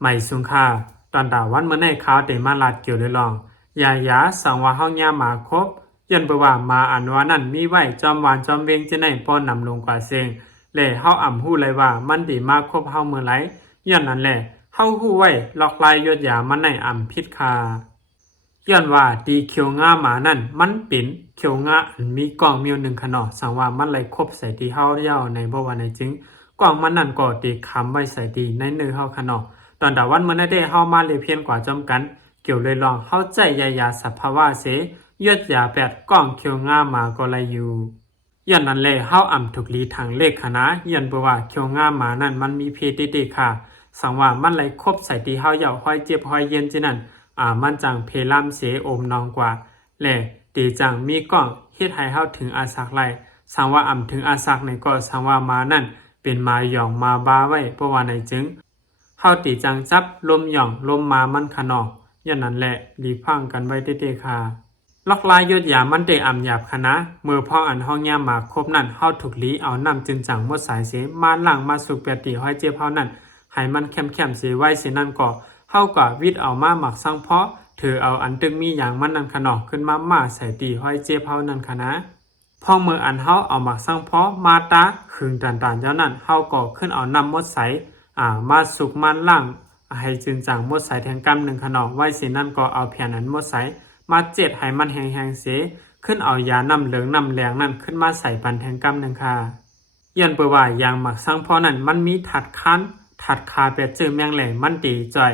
ไม่สุงค่าตอนดาวันเมื่อในขาวเตมาลาดเกี่ยวเลยลองยาสังว่าเฮาย่ามาครบยันเปว่ามาอันว่านั่นมีไว้จอมหวานจอมเวงจะไหนป้อนนำลงกว่าเซงแล่เฮาอ่ำฮู้เลยว่ามันดีมาครบเฮาเมื่อไหร่ย้อนนั้นแหละเฮาฮู้ไว้ลอกลายยศยามันในอ่ำพิษคาย้อนว่าดีเขียวงาหมานั่นมันเป็นเขียวงาอันมีกล่องมิวหนึ่งขนอสังว่ามันไหลครบใส่ที่เฮาเย้าในบ่ว่าในจึงกล่องมันนั่นก็ตีคำไว้ใส่ดีในเนื้อเฮาขนอตอนดาวันเมื่อได้เฮามาเลยเพียนกว่าจอมกันเกี่ยวเลยลองเฮาใจยาสภาวะเสยศยาแปดกล่องเขียวงาหมาก็ไหลอยู่ย้อนนั้นแหละเฮาอ่ำถูกลีทางเลขคณะย้อนบ่ว่าเขียวงาหมานั่นมันมีเพติติค่ะสังว่ามันไหลครบใส่ที่เฮาเย้าห้อยเจ็บห้อยเย็นจินั่นมันจังเพลามเสโอมนองกว่าและตีจังมีกล้องเฮ็ดให้เฮาถึงอาสักไลสังว่าอ่ำถึงอาสักในก็สังว่ามานั่นเป็นมาหยองมาบาไว้เพราะว่าในจึงเฮาตีจังจับลมหย่องลมมามันขนอกอย่างนั้นแหละรีพังกันไว้เต้ๆค่ะล็อกลายยศยามันเตอ่ำหยาบคณะเมื่อพ่ออันห้องยามาครบนั่นเฮาถูกลีเอาน้ำจึงจังหมดสายเสมาหลังมาสุกเปียติห้อยเจ็บเฮานั่นให้มันแคมๆเสไว้เสนั่นก็เฮาก็วิดเอามาหมักสังเพาะถือเอาอันตึงมีอย่างมันนั่นขนอกขึ้นมาใส่ตีห้อยเจ็บเฮานั่นคณะพอเมื่ออันเฮาเอาหมักสังเพาะมาตาขึงตันๆเจ้านั่นเฮาก็ขึ้นเอาน้ำมดใสมาสุกมันล่างให้จึงจังมดใสแทงกำหนึ่งขนอกไว้สินั่นก็เอาแผ่นนั้นมดใสมาเจ็ดให้มันแห้งๆเสขึ้นเอายาน้ำเหลืองน้ำแรงนั่นขึ้นมาใส่ปันแทงกำหนึ่งค่ะย้อนเปว่ายางหมักสังเพาะนั่นมันมีถัดคันถัดคาแปดจื้อแมงแหล่มันตีจ่อย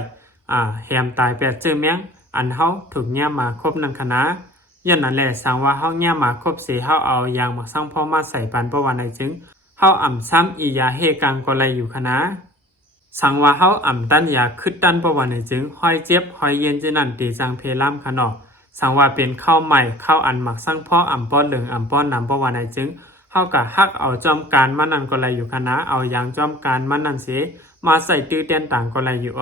แหมตายแปดจื้อแมงอันเฮาถูกแง่มาครบนั่นคณะย้อนนั่นแหละสังว่าเฮาแง่มาครบเสเฮาเอายางหมักสังเพาะมาใส่ปันประวันในจึงเฮาอ่ำซ้ำอียาเฮกังก็ไหลอยู่คณะสังว่าเฮาอ่ำตันยาคึดตันประวันในจึงห้อยเจ็บห้อยเย็นจะนั่นตีจังเพล่ำขนอกสังว่าเป็นข้าวใหม่ข้าวอันหมักสังเพาะอ่ำป้อนเหลืองอ่ำป้อนน้ำประวันในจึงเฮากะฮักเอาจอมการมันนั่นก็ไหลอยู่คณะเอายางจอมการมันนั่นเสมาใส่ตื้อเตียนต่างก็ไหลอยู่